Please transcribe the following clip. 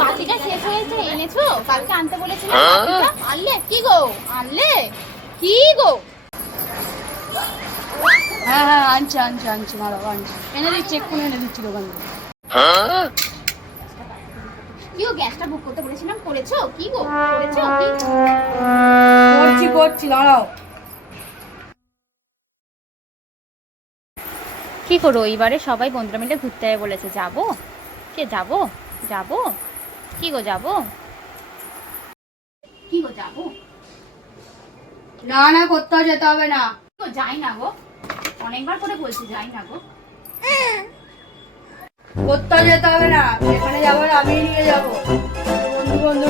বাতিটা শেষ হয়েছে? এনেছো? কালকে আনতে বলেছিলাম বাতিটা আনলে? কি গো? আনলে? কি গো? হ্যাঁ হ্যাঁ আনছি আনছি আনছি মারো আনছি। এনে দিচ্ছি এক্ষুনি এনে দিচ্ছি দোকান থেকে। কি গো গ্যাসটা বুক করতে বলেছিলাম করেছ? কি গো করেছ? কি? করছি করছি দাঁড়াও। কি করো এইবারে সবাই বন্ধুরা মিলে ঘুরতে যাবে বলেছে যাব? কে যাব? যাব? কি গো যাব? কি গো যাব? না না কোথাও যেতে হবে না। তো যাই না গো। অনেকবার করে বলছি যাই না গো। কোথাও যেতে হবে না। এখানে যাব আমি নিয়ে যাব। বন্ধু বন্ধু